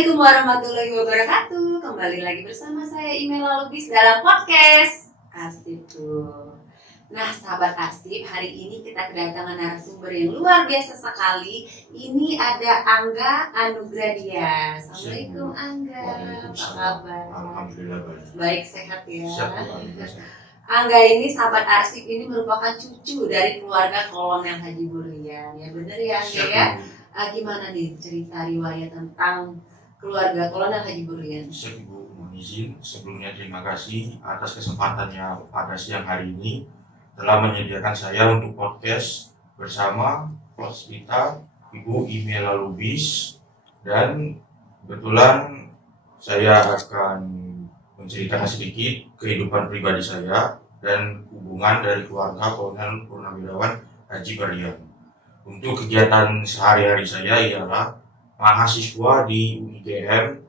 Assalamualaikum warahmatullahi wabarakatuh. Kembali lagi bersama saya Imela Lubis dalam podcast Arsip tuh. Nah, sahabat Arsip, hari ini kita kedatangan narasumber yang luar biasa sekali. Ini ada Angga Anugradia. Assalamualaikum Angga. Apa kabar? Alhamdulillah baik, sehat ya. Siap. Angga ini sahabat Arsip ini merupakan cucu dari keluarga Kolonel Haji Burlian. Ya benar ya Angga ya? Gimana nih cerita riwayat tentang keluarga Kolonel Haji Burlian? Siap Ibu, mohon izin sebelumnya terima kasih atas kesempatannya pada siang hari ini telah menyediakan saya untuk podcast bersama host kita Ibu Imela Lubis, dan kebetulan saya akan menceritakan sedikit kehidupan pribadi saya dan hubungan dari keluarga Kolonel Purnawirawan Haji Burlian. Untuk kegiatan sehari-hari saya ialah mahasiswa di UIGM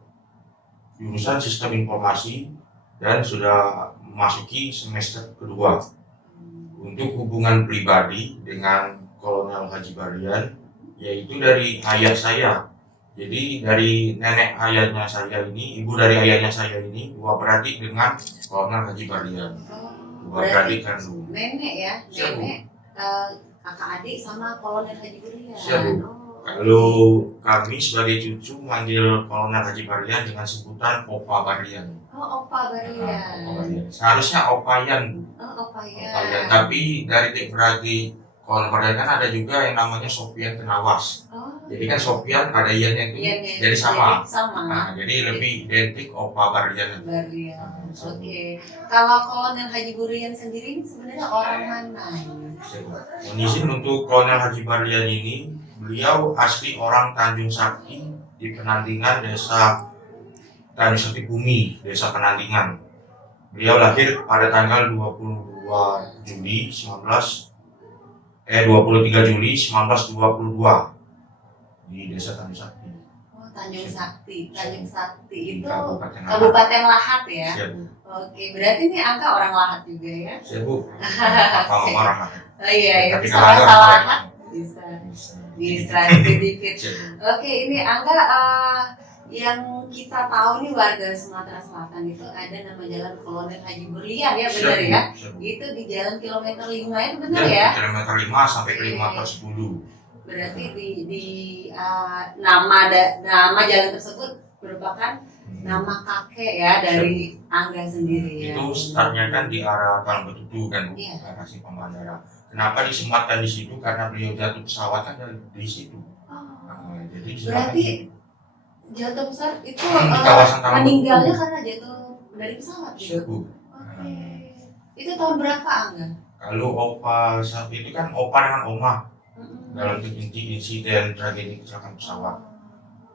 jurusan Sistem Informasi dan sudah memasuki semester kedua. Untuk hubungan pribadi dengan Kolonel Haji Burlian yaitu dari ayah saya. Jadi dari nenek ayahnya saya ini, ibu dari ayahnya saya ini dua beradik dengan Kolonel Haji Burlian. Dua beradik kandung. Nenek ya, nenek. Kakak adik sama Kolonel Haji Burlian. Siap, Bu. Kalau kami sebagai cucu manggil Kolonel Haji Burlian dengan sebutan Opa Burlian. Oh, Opa Burlian. Seharusnya Opayan, Bu. Oh, Opayan. Opayan. Tapi dari adik beradik Kolonel Burlian kan ada juga yang namanya Sofian Tenawas. Oh. Jadi kan Sofian ada iannya itu jadi sama. Nah, jadi lebih identik Opa Burlian. Oke. Kalau Kolonel Haji Burlian sendiri sebenarnya orang mana? Mohon izin untuk Kolonel Haji Burlian ini, beliau asli orang Tanjung Sakti di Penandingan, desa Tanjung Sakti Bumi, desa Penandingan. Beliau lahir pada tanggal 23 Juli 1922 di desa Tanjung Sakti. Oh, Tanjung Sakti. Tanjung Sakti itu Kabupaten Lahat ya? Siap, Bu. Oke, berarti ini Angga orang Lahat juga ya? Siap, Bu. Apa orang Lahat? Oh iya, Tapi bisa kalau ada salah orang Lahat bisa dikit. Oke, ini Angga yang kita tahu nih warga Sumatera Selatan itu ada nama jalan Kolonel Haji Burlian ya, benar ya? Itu di jalan kilometer 5 itu benar ya? Kilometer 5 sampai kilometer 10. Berarti di nama jalan tersebut merupakan nama kakek ya dari Angga sendiri ya. Itu startnya kan di arah Talang Betutu kan, Bu, arah Simpang Bandara. Kenapa disematkan di situ? Karena beliau jatuh pesawat kan dari situ. Jadi berarti jatuh pesawat itu meninggalnya karena jatuh dari pesawat gitu. Bu. Itu tahun berapa Angga? Kalau Opa saat itu kan Opa dengan Oma dalam insiden tragedi kecelakaan pesawat.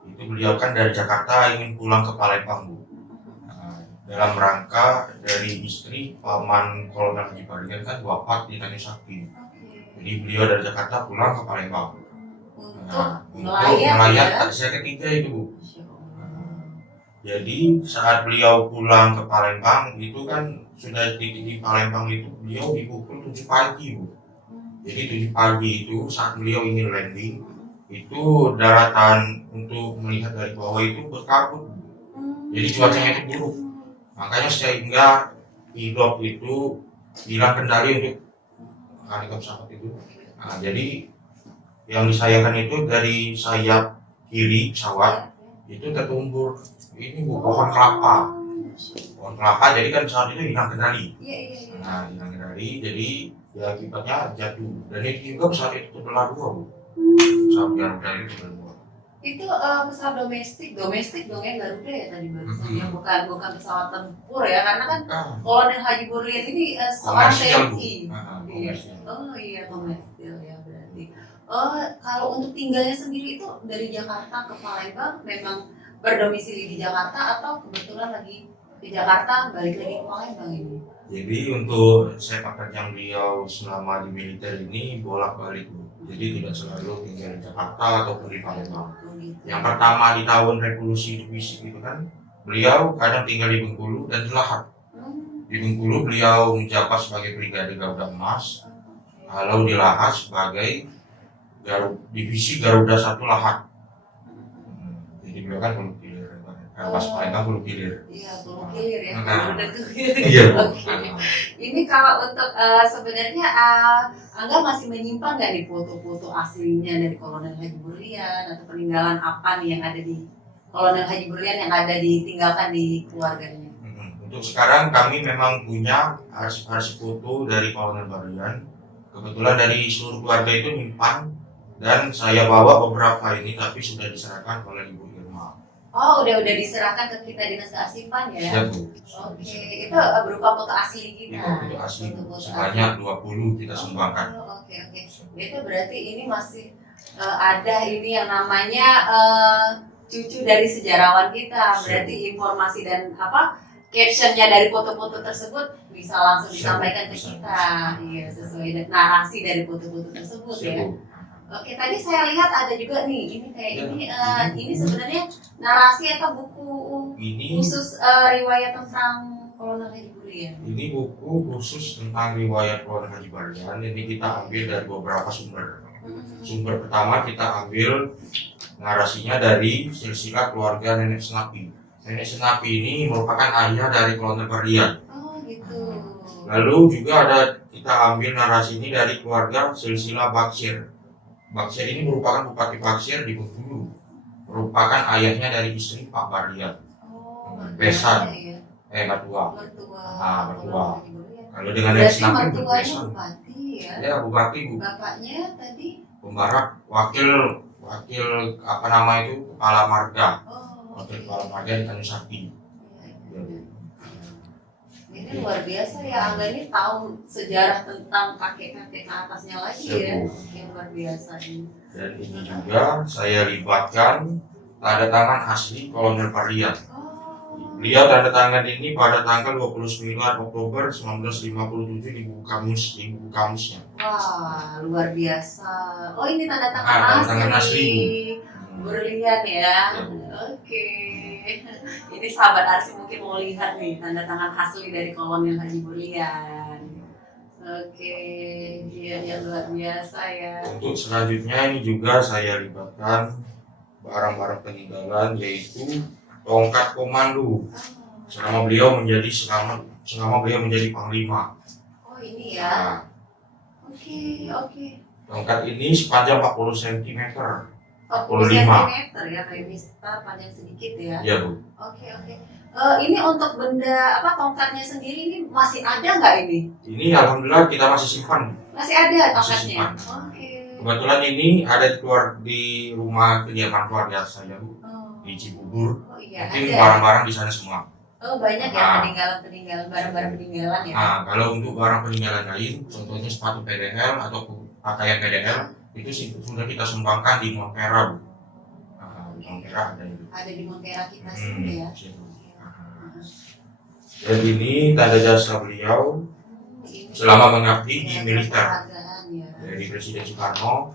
Itu beliau kan dari Jakarta ingin pulang ke Palembang, Bu. Dalam rangka dari istri paman Kolonel Haji Burlian kan wafat di Tanjung Sakti. Jadi beliau dari Jakarta pulang ke Palembang. Untuk melayat taksinya ketiga itu, Bu. Jadi saat beliau pulang ke Palembang itu kan sudah di Palembang itu beliau di pukul 7 pagi, Bu. Jadi 7 pagi itu saat beliau ingin landing itu daratan untuk melihat dari bawah itu berkabut. Jadi cuacanya itu buruk. Makanya sehingga pilot itu hilang kendali untuk mengalihkan pesawat itu. Jadi yang disayangkan itu dari sayap kiri pesawat itu tertumbur ini, Bu, pohon kelapa. Pohon kelapa, jadi kan pesawat itu hilang kendali. Hilang kendali, jadi ya akibatnya jatuh. Dan itu juga pesawat itu terbelah dua, Bu. Pesawat Garuda itu terbelah dua. Itu pesawat domestik dong ya, Garuda ya tadi barusan, yang bukan pesawat tempur ya, karena kan Kolonel Haji Burlian ini seorang TNI. Oh iya, komersil ya berarti. Kalau untuk tinggalnya sendiri itu dari Jakarta ke Palembang memang berdomisili di Jakarta atau kebetulan lagi di Jakarta balik lagi ke Palembang ini? Jadi untuk sepak terjang beliau selama di militer ini bolak-balik, Bu. Jadi tidak selalu tinggal di Jakarta ataupun di Palembang. Yang pertama di tahun revolusi fisik itu kan beliau kadang tinggal di Bengkulu dan di Lahat. Di Bengkulu beliau menjabat sebagai Brigade Garuda Emas, kalau di Lahat sebagai divisi Garuda 1 Lahat. Jadi beliau kan belum Pas Palembang Hulu Hilir. Iya, Hulu Hilir ya. Iya. Oke. Ini kalau untuk sebenarnya Angga masih menyimpan nggak nih foto-foto aslinya dari Kolonel Haji Burlian atau peninggalan apa nih yang ada di Kolonel Haji Burlian yang ada ditinggalkan di keluarganya? Untuk sekarang kami memang punya arsip-arsip foto dari Kolonel Burlian. Kebetulan dari seluruh keluarga itu nyimpan dan saya bawa beberapa ini tapi sudah diserahkan oleh Ibu Irma. Oh, udah diserahkan ke kita Dinas Kearsipan ya? Iya, Bu. Oke, itu berupa foto asli kita. Itu foto asli. Sebanyak 20 kita sumbangkan. Oke. Itu berarti ini masih ada ini yang namanya cucu dari sejarawan kita. Berarti informasi dan captionnya dari foto-foto tersebut bisa langsung disampaikan ke kita. Iya, sesuai dengan narasi dari foto-foto tersebut ya. Oke, tadi saya lihat ada juga nih, ini kayak ini sebenarnya narasi atau buku khusus riwayat tentang Kolonel Haji Burlian. Ini buku khusus tentang riwayat Kolonel Haji Burlian. Ini kita ambil dari beberapa sumber. Sumber pertama kita ambil narasinya dari silsilah keluarga Nenek Senapi. Nenek Senapi ini merupakan ayah dari Kolonel Burlian. Oh gitu. Lalu juga kita ambil narasi ini dari keluarga silsilah Baksir. Baksir ini merupakan Bupati Baksir di Bengkulu. Merupakan ayahnya dari istri Pak Burlian. Besan. Mertua. Mertua. Kalau dengan Nenek Senapi Besan. Bupati ya. Ya, Bupati, Bu. Bapaknya tadi Pembarak, wakil kepala marga. Wakil kepala marga di Tanjung Sakti. Ini luar biasa ya, Angga ini tahu sejarah tentang kakek-kakek ke atasnya lagi ya. Yang luar biasa ini. Dan ini juga saya libatkan tanda tangan asli Kolonel Burlian. Beliau tanda tangan ini pada tanggal 29 Oktober 1957 di buku kamusnya. Wah, luar biasa. Oh, ini tanda tangan asli Burlian ya. Oke. Ini sahabat arsip mungkin mau lihat nih tanda tangan asli dari Kolonel Haji Burlian. Oke, yang luar biasa ya. Untuk selanjutnya ini juga saya libatkan barang-barang peninggalan yaitu tongkat komando. Selama beliau menjadi panglima. Oh ini ya. Oke. Tongkat ini sepanjang 40 cm. 40 cm ya, kayak mistar panjang sedikit ya. Iya, Bu. Oke. Ini untuk benda tongkatnya sendiri ini masih ada nggak ini? Ini alhamdulillah kita masih simpan. Masih ada tongkatnya. Oke. Kebetulan ini ada di rumah kediaman keluarga saya, Bu. Di Cibubur. Oh iya. Mungkin barang-barang di sana semua. Oh banyak ya peninggalan barang-barang peninggalan ya. Kalau untuk barang peninggalan lain, contohnya sepatu PDL atau pakaian PDL itu sudah kita sumbangkan di Montpera, Bu. Montpera ada itu. Ada di Montpera kita sini ya. Dan ini tanda jasa beliau selama mengabdi di militer. Dari Presiden Soekarno,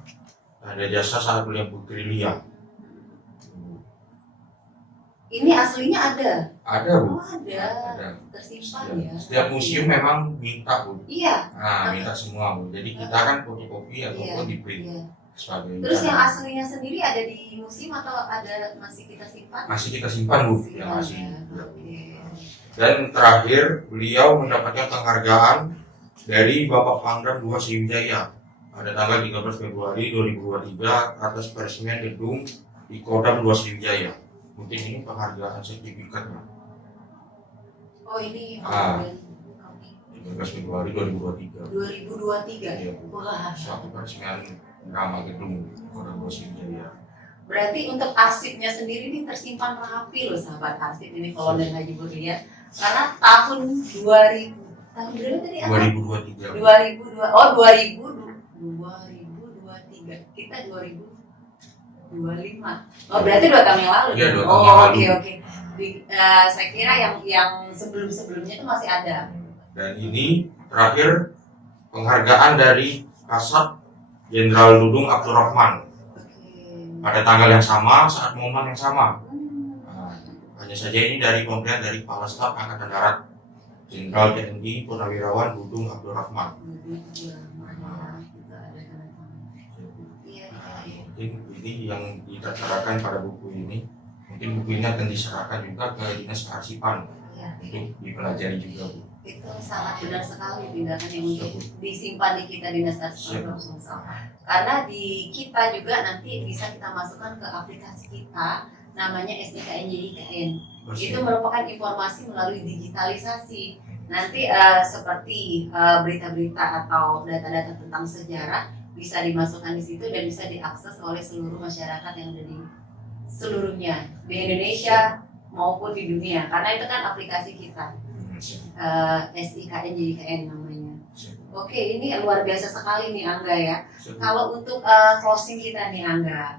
tanda jasa saat beliau bergerilya. Ini aslinya ada? Ada, Bu. Oh, ada. Tersimpan ya. Setiap museum memang minta, Bu. Iya. Minta semua, Bu. Jadi kita kan fotokopi ataupun di print. Iya. Terus yang aslinya sendiri ada di museum atau masih kita simpan? Masih kita simpan, Bu. Ya, masih. Okay. Dan terakhir beliau mendapatkan penghargaan dari Bapak Pangdam II Sriwijaya pada tanggal 13 Februari 2023 atas peresmian gedung di Kodam II Sriwijaya. Mungkin ini penghargaan sertifikatnya. Oh ini 13 Februari 2023. 2023. Iya, wah. Suatu peresmian nama gedung Kodam II Sriwijaya. Berarti untuk arsipnya sendiri ini tersimpan rapi loh sahabat arsip ini Kolonel Haji Burlian. Karena tahun 2000 tahun berapa tadi? 2023. 2023. Kita 2025. Oh berarti 2 tahun yang lalu. Iya, 2 tahun yang lalu. Oke. Saya kira yang sebelumnya itu masih ada. Dan ini terakhir penghargaan dari Kasat Jenderal Dudung Abdurrahman pada tanggal yang sama saat momen yang sama. Hanya saja ini dari pemberian dari Kepala Staf Angkatan Darat Jenderal TNI Purnawirawan Dudung Abdurrahman. Ini yang diterakan pada buku ini Mungkin buku ini akan diserahkan juga ke dinas kearsipan Ya, untuk dipelajari juga, Bu. itu sangat benar sekali tindakan yang untuk disimpan di kita dinas kearsipan Sumsel. Karena di kita juga nanti bisa kita masukkan ke aplikasi kita namanya SIKN JIKN. Itu merupakan informasi melalui digitalisasi. Nanti seperti berita-berita atau data-data tentang sejarah bisa dimasukkan di situ dan bisa diakses oleh seluruh masyarakat yang ada di seluruhnya di Indonesia maupun di dunia, karena itu kan aplikasi kita SIKN JIKN namanya. Oke, ini luar biasa sekali nih Angga ya. Kalau untuk closing kita nih Angga,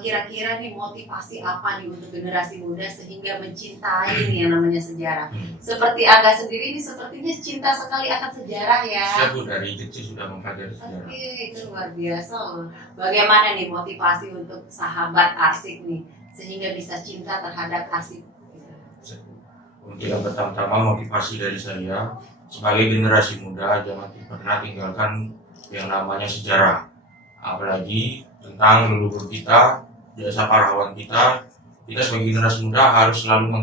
kira-kira nih motivasi apa nih untuk generasi muda sehingga mencintai nih yang namanya sejarah? Seperti Angga sendiri ini sepertinya cinta sekali akan sejarah ya. Saya Bu dari kecil sudah mempelajari sejarah. Oke, itu luar biasa loh. Bagaimana nih motivasi untuk sahabat arsip nih sehingga bisa cinta terhadap arsip? Untuk yang pertama motivasi dari saya sebagai generasi muda, jangan pernah tinggalkan yang namanya sejarah, apalagi tentang leluhur kita, jasa pahlawan kita. Kita sebagai generasi muda harus selalu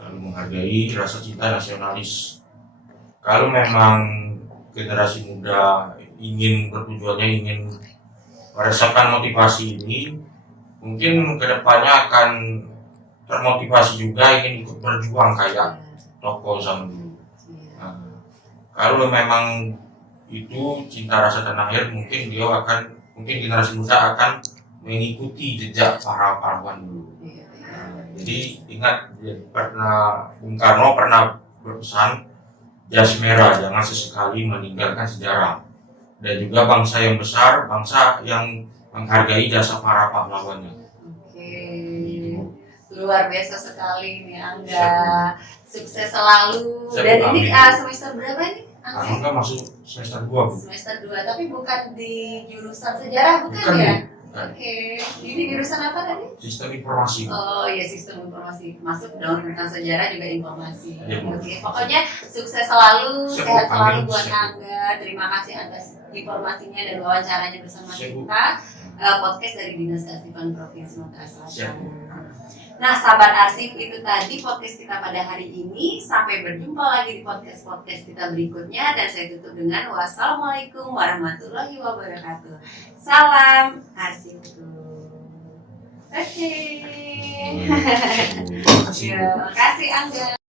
menghargai rasa cinta nasionalis. Kalau memang generasi muda ingin merasakan motivasi ini, mungkin kedepannya akan termotivasi juga ingin ikut berjuang kayak tokoh zaman dulu. Nah, kalau memang itu cinta rasa tanah air, mungkin generasi muda akan mengikuti jejak para pahlawan dulu. Jadi ingat, Bung Karno pernah berpesan, jas merah jangan sesekali meninggalkan sejarah, dan juga bangsa yang besar, bangsa yang menghargai jasa para pahlawannya. Luar biasa sekali nih Angga. Sukses selalu. Dan ini semester berapa nih? Angga masuk semester 2, Bu. Semester 2, tapi bukan di jurusan sejarah, bukan ya? Oke. Ini jurusan apa tadi? Sistem informasi. Oh iya, sistem informasi. Masuk dong tentang sejarah juga informasi. Ya, Oke. Pokoknya sukses selalu, sehat selalu buat Siap. Angga. Terima kasih atas informasinya dan wawancaranya bersama kita. Podcast dari Dinas Kearsipan Provinsi Sumatera Selatan. Nah, sahabat arsip, itu tadi podcast kita pada hari ini. Sampai berjumpa lagi di podcast kita berikutnya. Dan saya tutup dengan wassalamualaikum warahmatullahi wabarakatuh. Salam arsip. Oke. Terima kasih Angga.